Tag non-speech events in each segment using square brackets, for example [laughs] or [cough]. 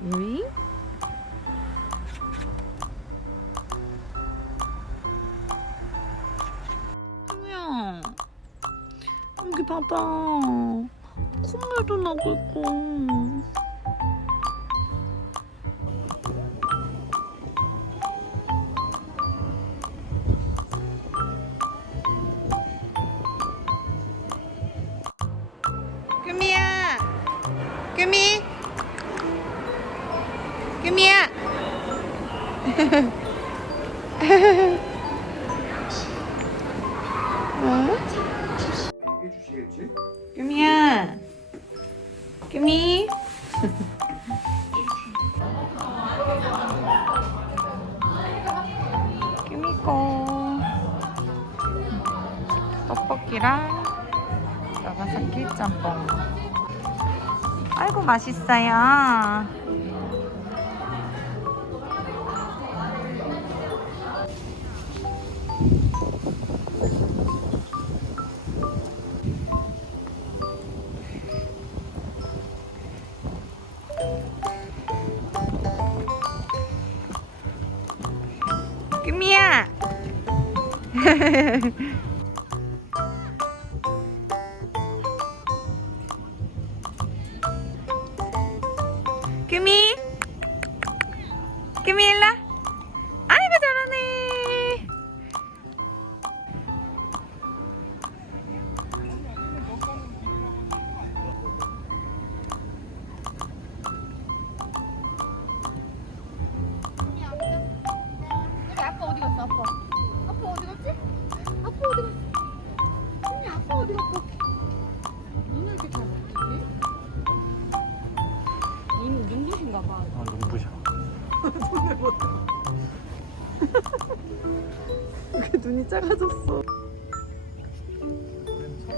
유이? 뭐야? 여기 봐봐. 콧물도 나고 있고. 규미야! 규미! 떡볶이랑 나가사키 짬뽕. 아이고 맛있어요. 규미야 [laughs]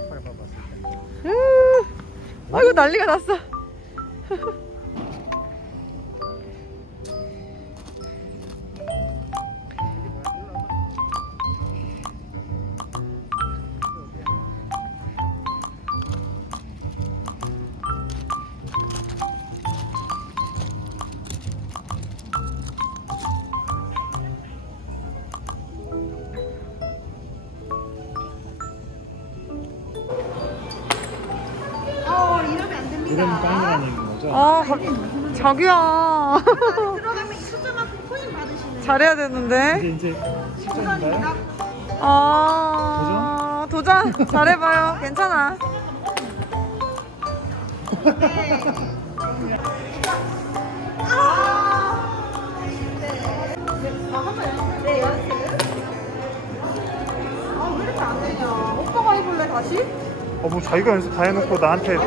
밟아봤을 때. 으, 아이고 난리가 났어 어 [laughs] 어 가- 자기야. 들어가면 숫자만큼 코인 받으시네 잘해야 되는데. 이제 이제? 아 도전? 잘해봐요. 괜찮아. 네 연습 아왜 이렇게 안 되냐? 오빠가 해볼래 다시? 어 뭐 자기가 연습 다 해놓고 나한테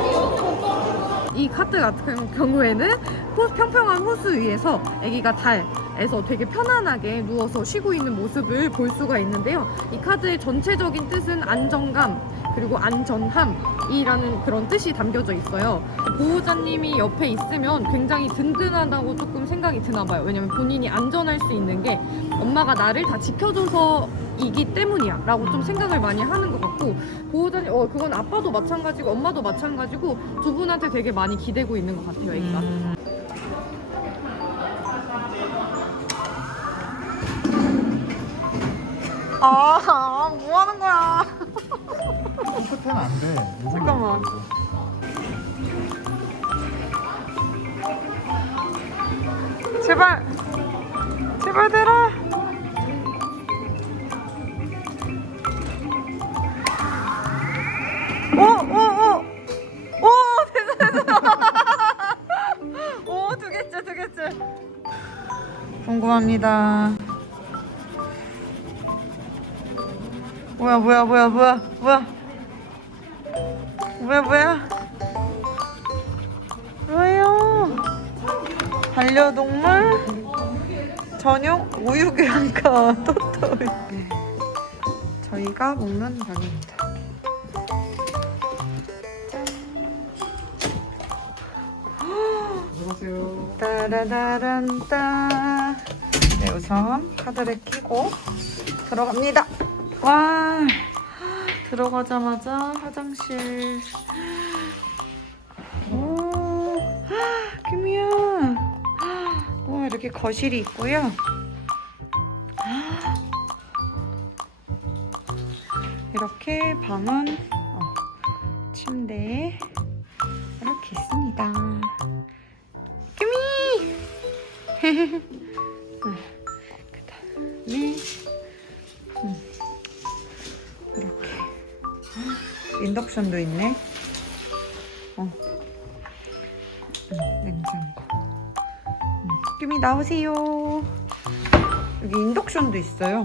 이 카드 같은 경우에는 호- 평평한 호수 위에서 아기가 달에서 되게 편안하게 누워서 쉬고 있는 모습을 볼 수가 있는데요. 이 카드의 전체적인 뜻은 안정감 그리고 안전함 이라는 그런 뜻이 담겨져 있어요. 보호자님이 옆에 있으면 굉장히 든든하다고 조금 생각이 드나 봐요. 왜냐면 본인이 안전할 수 있는 게 엄마가 나를 다 지켜줘서 이기 때문이야 라고 좀 생각을 많이 하는 것 같고 보호자님, 어, 그건 아빠도 마찬가지고 엄마도 마찬가지고 두 분한테 되게 많이 기대고 있는 것 같아요, 애기가. 아, 뭐 하는 거야? 끝에는 안 돼 잠깐만. 제발, 제발 대라. 오, 오, 오, 오, [laughs] 됐어, 됐어. 오, 두 개째, 두 개째. 궁금합니다. 뭐야, 뭐야, 뭐야, 뭐야, 뭐야. 뭐야, 뭐야. 뭐예요? 반려동물 전용 우유교환과 토토이. 저희가 먹는 방입니다. 들어가세요 따라라란따. 네, 우선 카드를 끼고 들어갑니다. 와, 들어가자마자 화장실. 오, 규미야. 여기 거실이 있고요. 이렇게 방은 어, 침대 이렇게 있습니다. 규미! 그 다음에 인덕션도 있네. 어. 음, 냉장고. 음, 규미 나오세요. 여기 인덕션도 있어요.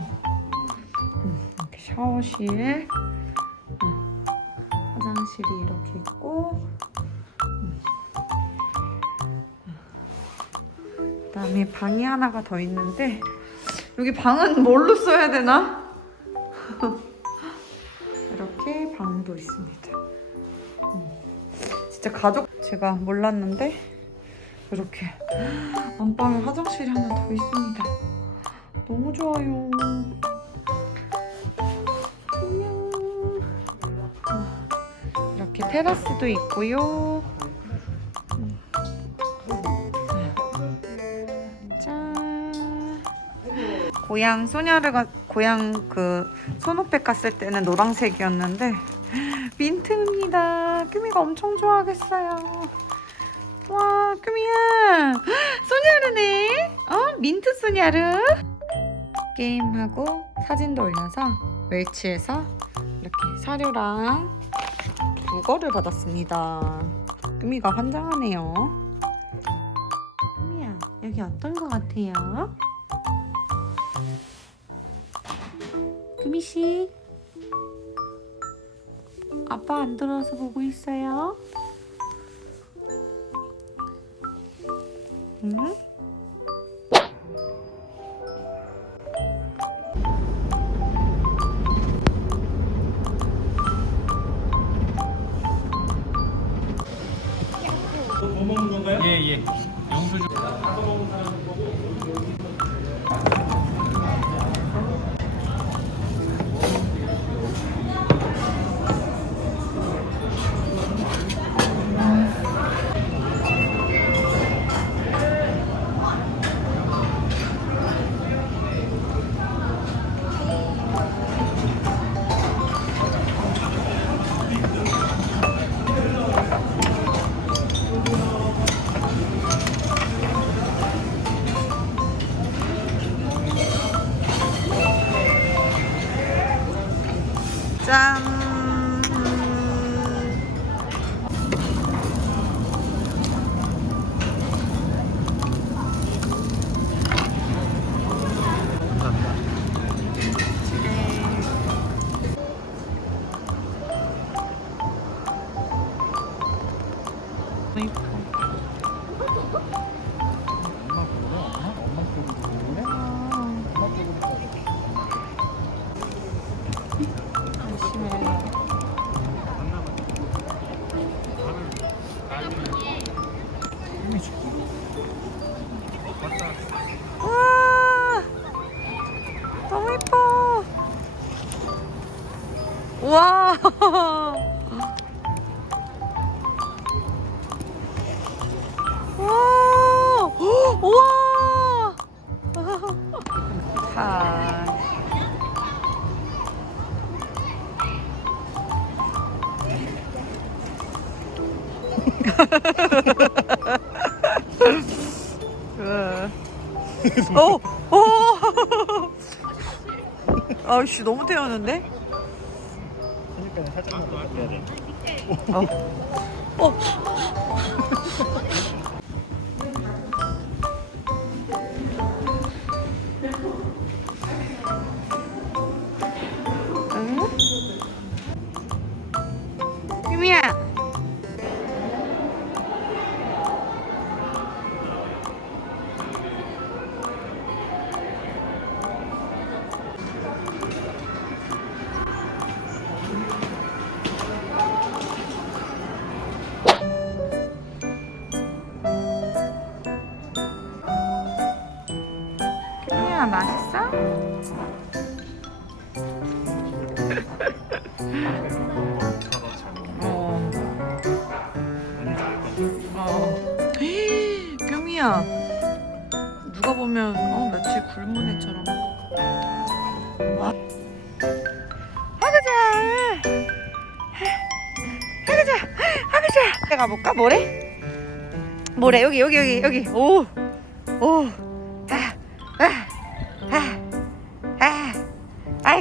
음, 이렇게 샤워실. 음, 화장실이 이렇게 있고. 음. 그 다음에 방이 하나가 더 있는데 여기 방은 뭘로 써야 되나? 방도 있습니다. 음. 진짜 가족 제가 몰랐는데 이렇게 안방에 화장실이 하나 더 있습니다. 너무 좋아요. 이렇게 테라스도 있고요. 음. 짠. 고향 소녀르가 고향 그 손오백 갔을 때는 노란색이었는데 민트입니다. 규미가 엄청 좋아하겠어요. 와, 규미야. [gasps] 소냐르네. 어? 민트 소냐르. 게임하고 사진도 올려서 웰치에서 이렇게 사료랑 무거를 받았습니다. 규미가 환장하네요. 규미야, 여기 어떤 거 같아요? 규미 씨. 아빠 안 들어서 보고 있어요. 응? 오, 오, 아씨 너무 태우는데? 그러니까 살짝만 더 해야 돼 어, 응? 유미야 맛있어? 어. 어. 규미야. 누가 정도면 어 며칠 굶은 애처럼. 와. 하그자. 하그자. 하그자. 가볼까 모래? 모래 여기 여기 여기 여기. 오. 오.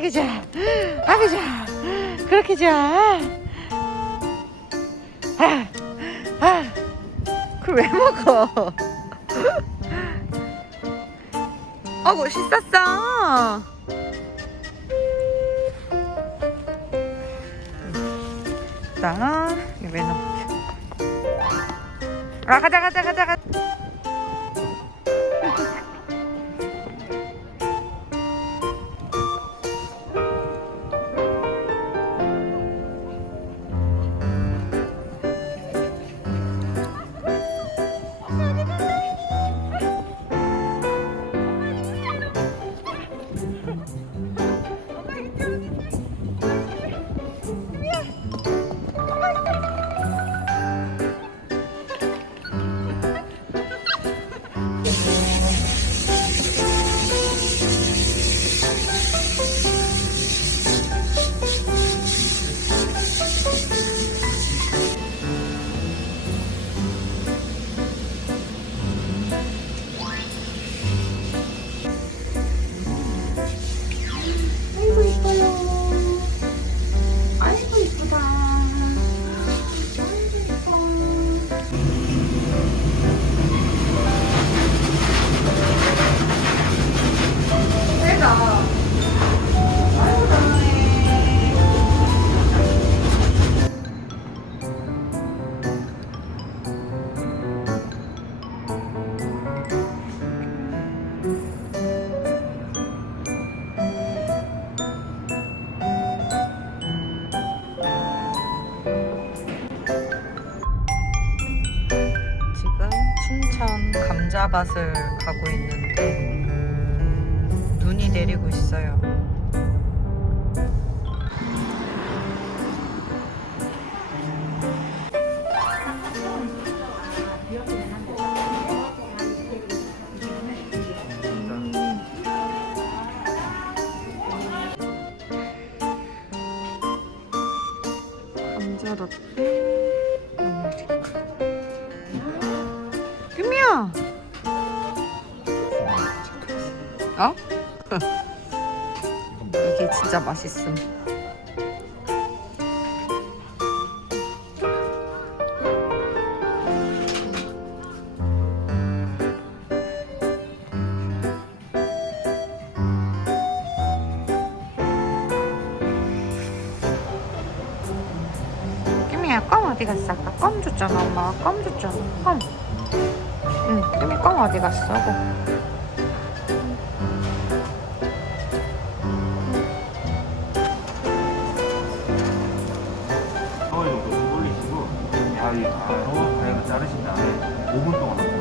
아이고 자. 아이고 자. 그렇게 자. 아. 아. 그걸 왜 먹어? 어구 씻었어. 일단 이거 왜 넣을게. 아 가자 가자 가자 가자. 감자밭을 가고 있는데 눈이 내리고 있어요. 감자 라떼 진짜 맛있음 규미야 껌 어디 갔어? 아까 껌 줬잖아 엄마가 껌 줬잖아 껌 응, 규미 껌 어디 갔어? 고. 아, 어, 그래도 자르신 다음에 5분 동안